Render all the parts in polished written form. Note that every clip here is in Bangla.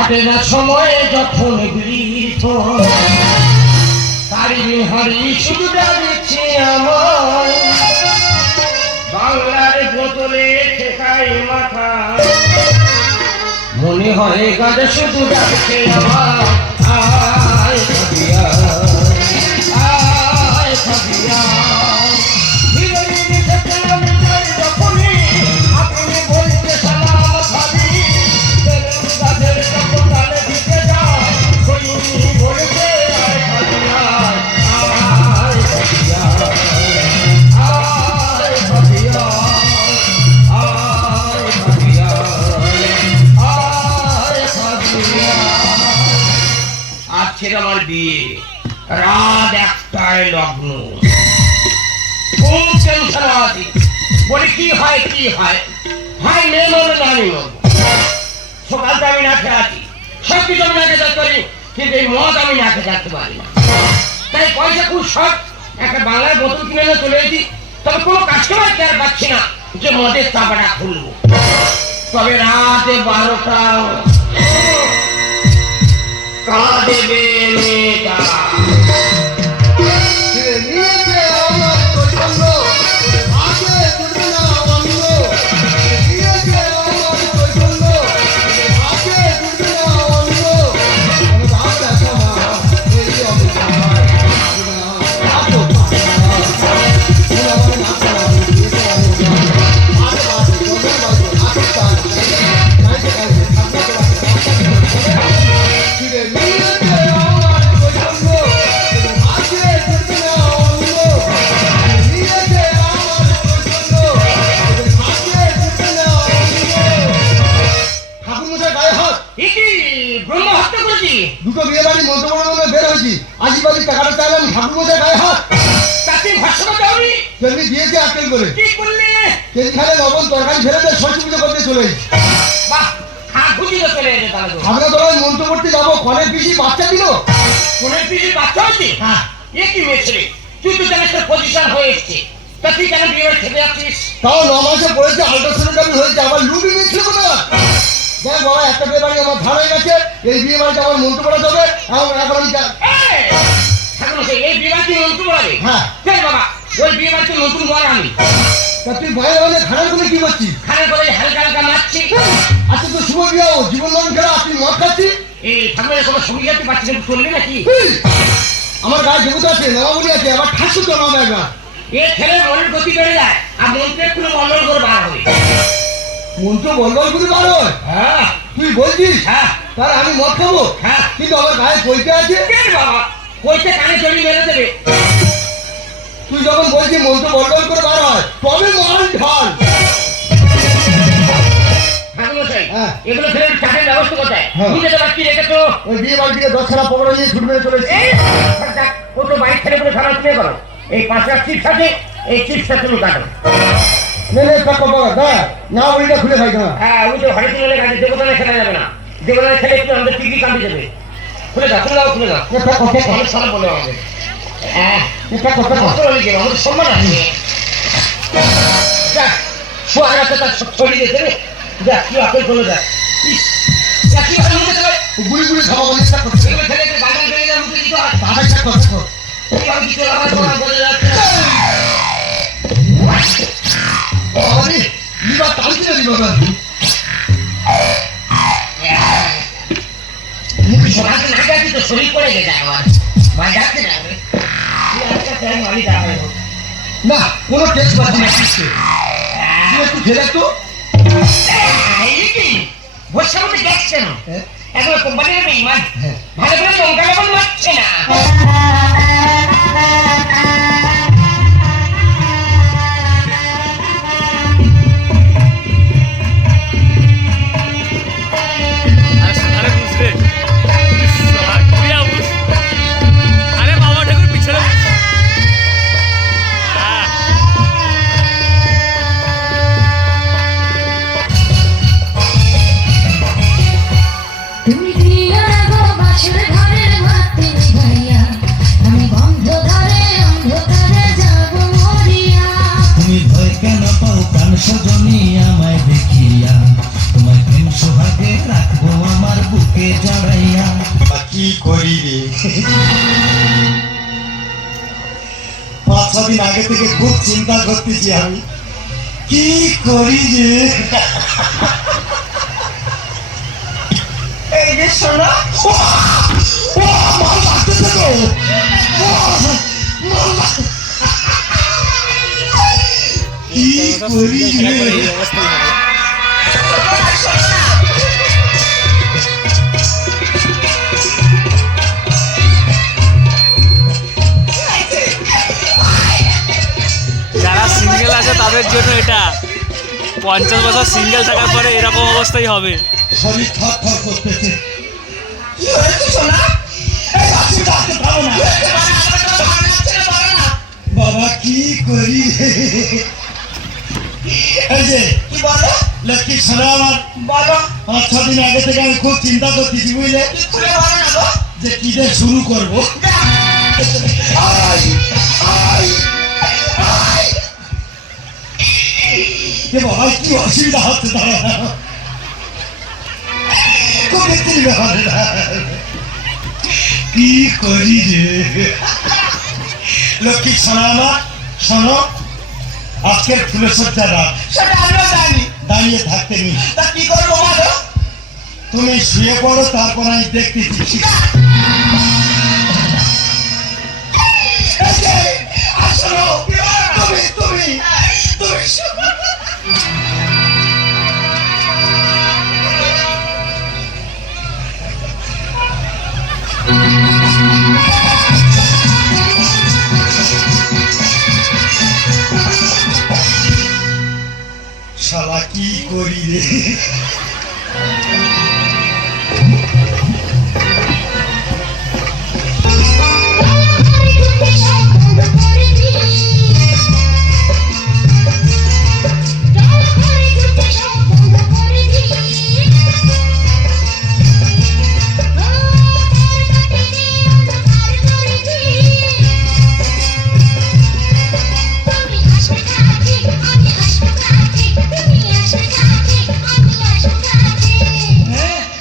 কাটে না সময়ে যখন গৃহীত তারি বিহারি শুধু ডাকছে আমার বাংলার বোতলে ঠেকায় মাথা মনে হয় গাজা শুধু ডাকছে আমার আয় খাবিয়া আয় খাবিয়া আমার বিয়ে রাত 1টায় লগ্ন খুব টেনশন আছে বলি কি হয় ভাই মেয়ে মনে জানি সকালটা আমি না খেয়ে আছি সব কিছু আমি না খেতে পারি কিন্তু এই মদ আমি না খেতে থাকতে পারি না তাই পয়সা খুব শর্ট একটা বাংলার বোতল কিনে নিয়ে চলে এসেছি তবে কোনো কাস্টমার কেয়ার পাচ্ছি না যে মদের চাপাটা খুলবো তবে রাতে 12টা কাঁদবে মেয়েটা দুটো বিয়ে বাড়ি মন্ত্রণালয়ে বের হয়েছি আশীর্বাদী টাকাটা চাইলাম ঠাকুর মশাই গায়ে হাত তাতে ভাষণ দাওনি তেমনি দিয়েছে আকেল করে কি করলে কেজিখানে লবণ তরকারি ছেড়ে দিয়ে ষষ্ঠী পুজো করতে চলে এসেছি বাহ খুঁজিয়ে চলে এসে তাহলে আমরা তো মন্ত্র করতে যাবো কনের পিসি বাচ্চা দিল কনের পিসি বাচ্চা হচ্ছে হ্যাঁ এ কি মেয়েছিলে তুই তো জানিস তোর পজিশন হয়ে এসছে তা তুই কেন বিয়ে খেতে যাচ্ছিস তাও 9 মাসে পড়েছে আল্ট্রাসোনোগ্রাফি হয়েছে আবার লুবি নিয়েছিল কোথায় দেখ বাবা একটা বিয়ে বাড়ি আমার ধার হয়ে গেছে এই বিয়ে বাড়িটা আমার মন্ত্র করা যাবে এখন আমি এই বিয়ে বাড়ি মন্ত্র করাবে হ্যাঁ বাবা ওই বিয়ে বাড়িতে নতুন ঘর আমি তা তুই ভয়ে মানে খানার করে কি করছিস খানার করে হালকা হালকা মারছি আচ্ছা তো শুভ বিয়ে জীবন মরণ খেলা আপনি মদ খাচ্ছি এই ঠাকুরের কোনো সুবিধা যাতে পাচ্ছি না চলবে নাকি আমার গায়ে দেবতা আছে নবাবুলি আছে আবার ঠাকুর তো নামে একবার এ ছেলে মনের গতি বেড়ে যায় আর মন্ত্রের কোনো বল্লল করে বার হবে মন্ত্র বল্লল করে বার হয় হ্যাঁ তুই বলছিস হ্যাঁ তার আমি মদ খাবো হ্যাঁ কিন্তু আমার গায়ে পয়সা আছে বাবা পয়সা কানে চড়ি মেরে দেবে তুই যখন বলছিস মন্ত্র বল্লল করে বার হয় তবে মহান ঢাল এগুলো ফেলে চাকরির ব্যবস্থা কোথায় বুঝতে পারছি রেখেছো ওই বিয়ে বাড়ি থেকে 10 ছাড়া পকড়া নিয়ে ছুট মেরে চলেছে ও তো বাইক ছেড়ে করে খারাপ কিনে করো এই 5 চিপস আছে এই চিপসটা তুমি কাটো নেলে টাকা পাওয়া দা না ওইটা খুলে ভাই না হ্যাঁ ওই যে ঘরে কিনে গাড়ি দেবতানে খেলা যাবে না দেবতানে খেলে একটু আমাদের টিকি কাটি যাবে খুলে দাও অনেক সারা বলে আমাদের হ্যাঁ এটা কথা লিখে আমাদের সম্মান আছে যা সোয়ারাতে তার ছড়িয়ে দিতে রে যা কি আপেল করে যা ইস যা কি আপেল করে চলে গুলি গুলি খাওয়া বলে চেক করছে এগুলো খেলে বাগান বেরিয়ে যাবে মুখে দিতে হয় বাবা চেক করছে এই আমি কিছু লাগার পর বলে যাচ্ছে আরে লিবা তালকি না লিবা মুখে সকালে না যাচ্ছি তো শরীর পড়ে গেছে আমার ভাই যাচ্ছে না না কোনো টেস্ট পাচ্ছি না কিসে তুই একটু খেলে তো বর্ষার মধ্যে দেখছেন এখন কোম্পানির বেইমান ভালো করে লঙ্কা লবণ মারছে না সজনী আমায় দেখিয়া তোমায় প্রেম সোহাগে রাখবো আমার বুকে বুকে জড়াইয়া। কি করি রে, 5-6 দিন আগে থেকে খুব চিন্তা করতেছি আমি, কি করি রে। এই যে শোনো, কি করি রে। যারা সিঙ্গেল আছে তাদের জন্য এটা, 50 বছর সিঙ্গেল থাকার পরে এরকম অবস্থাই হবে। শরীর থর থর করতেছে। কি হয়েছে শোনা? এই বাচ্চা ডাকতে পারো না। বাবা কি করি রে। এই যে কি বলো? লক্ষ্মী ছাড়া আমার বলো, 5-6 দিন আগে থেকে আমি খুব চিন্তা করতেছি বুঝলে, কি খুলে বলো না গো? যে কি দিয়ে শুরু করবো। আয়, আয়, আয়। যে বাবা কি অসুবিধা হচ্ছে তারা খুব একটু হবে না। কি করি রে। লক্ষ্মী ছাড়া আমার শোনো, আজকের ফুলেশ্বরটা রাত, সেটা আমিও জানি। দাঁড়িয়ে থাকতে নেই। তা কি করবো বলো? তুমি শুয়ে পড়ো, তারপর আমি দেখতেছি। এই যে, আর শোনো, তুমি, তুমি, তুমি শোনো। শালা কি করি রে।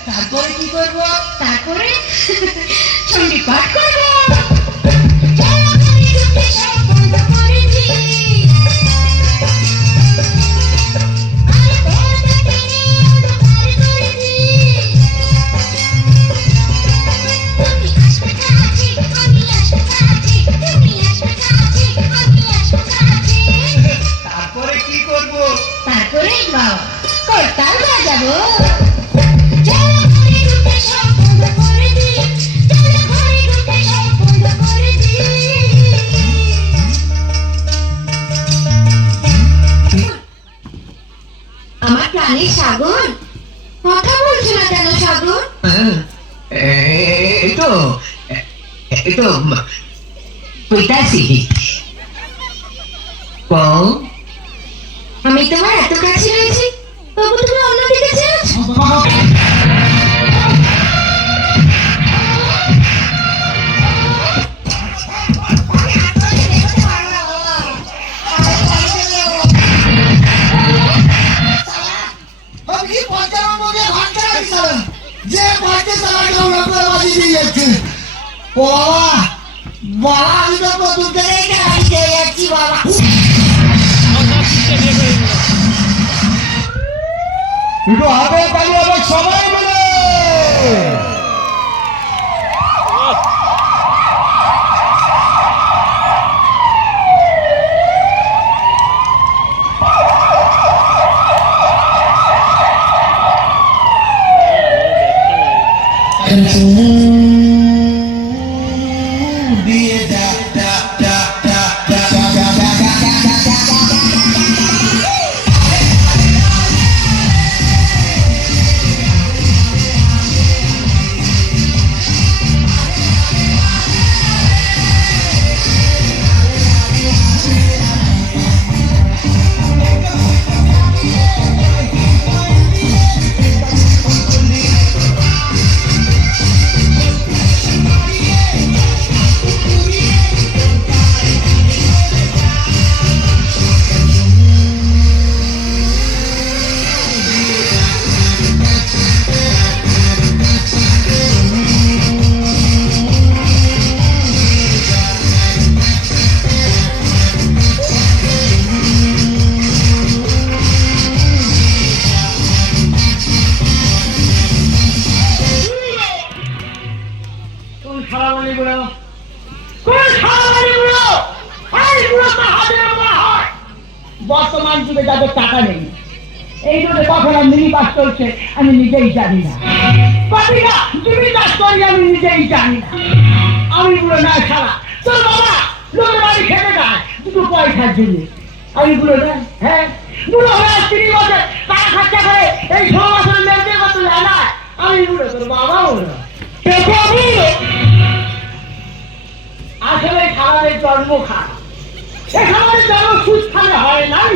তারপরে কি করবো? তারপরে সঙ্গীত পাঠ করবো। তারপরে কি করবো? তারপরে বাবা করতাল বাজাবো। আমার প্রাণের সাগর, কথা বলছো না কেন সাগর? এই তো কইতাছি। কও, আমি তোমার এত কাছে রয়েছি, তবু তুমি অন্যদিকে চেয়েছো। আমি কি 55 মধ্যে ঘন্টা দিলাম, যে ঘন্টা চালাকে আমরা করে বাজি দিয়ে যাচ্ছি। বাবা, বাবা আমি তো প্রথম থেকেই গাড়ি খেয়ে যাচ্ছি বাবা। একটু হাতে তালি হবে সবাই মিলে। দিয়ে যা যা যা যা যা যা যা যা যা যা বাড়িগুলো কোন সারা বাড়িগুলো এইগুলো তো হাজার বলা হয়। বর্তমান যুগে যাদের টাকা নেই এই জন্য কখন মিনি বাস চলছে আমি নিজেই জানি না। কবিরা তুমি চাষ করি আমি নিজেই জানি না। আমি গুলো না ছাড়া তোর বাবা লোকের বাড়ি খেতে যায় দুটো পয়সার জন্য। আমি গুলো না হ্যাঁ বুড়ো হয়ে ৩০ বছর টাকা খরচা করে এই ১৬ বছরের মেয়েদের কত যায় না। আমি বুড়ো তোর বাবা বুড়ো আসলে খাবারের জন্ম খারাপ। এ খাবারের জন্ম সুস্থানে হয় নাই।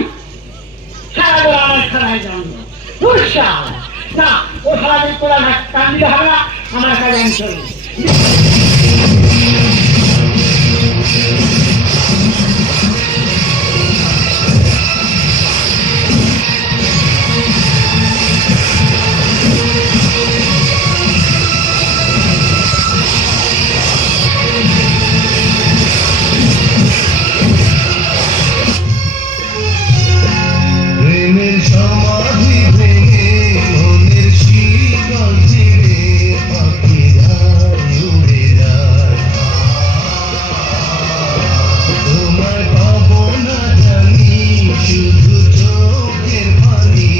সারাদিন আমার খারায় জন্ম দুঃসাহ না। ও সারাদিন তোরা না কান্দিতে হবে না। আমার কাছে আমি চলি। প্রেমের সমাধি ভেঙে মনের শীতল ছিঁড়ে পাখিরা উড়ে যায়। তোমায় পাবো না জানি শুধু চোখের পানি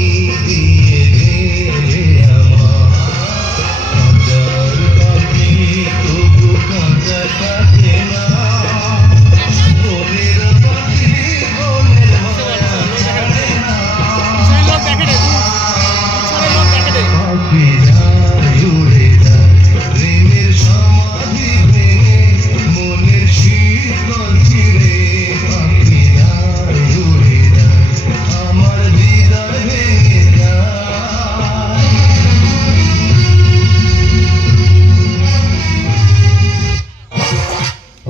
দিয়ে গেলে আমার হাজার পাখি তবু কাঁচা কাটে না। বনের পাখি বনের মায়া ছাড়ে না। পাখিরা উড়ে যায় প্রেমের সমাধি ভেঙে মনের শীতল ছিঁড়ে পাখিরা উড়ে যায় আমার হৃদয় ভেঙে যায়।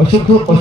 অসুখ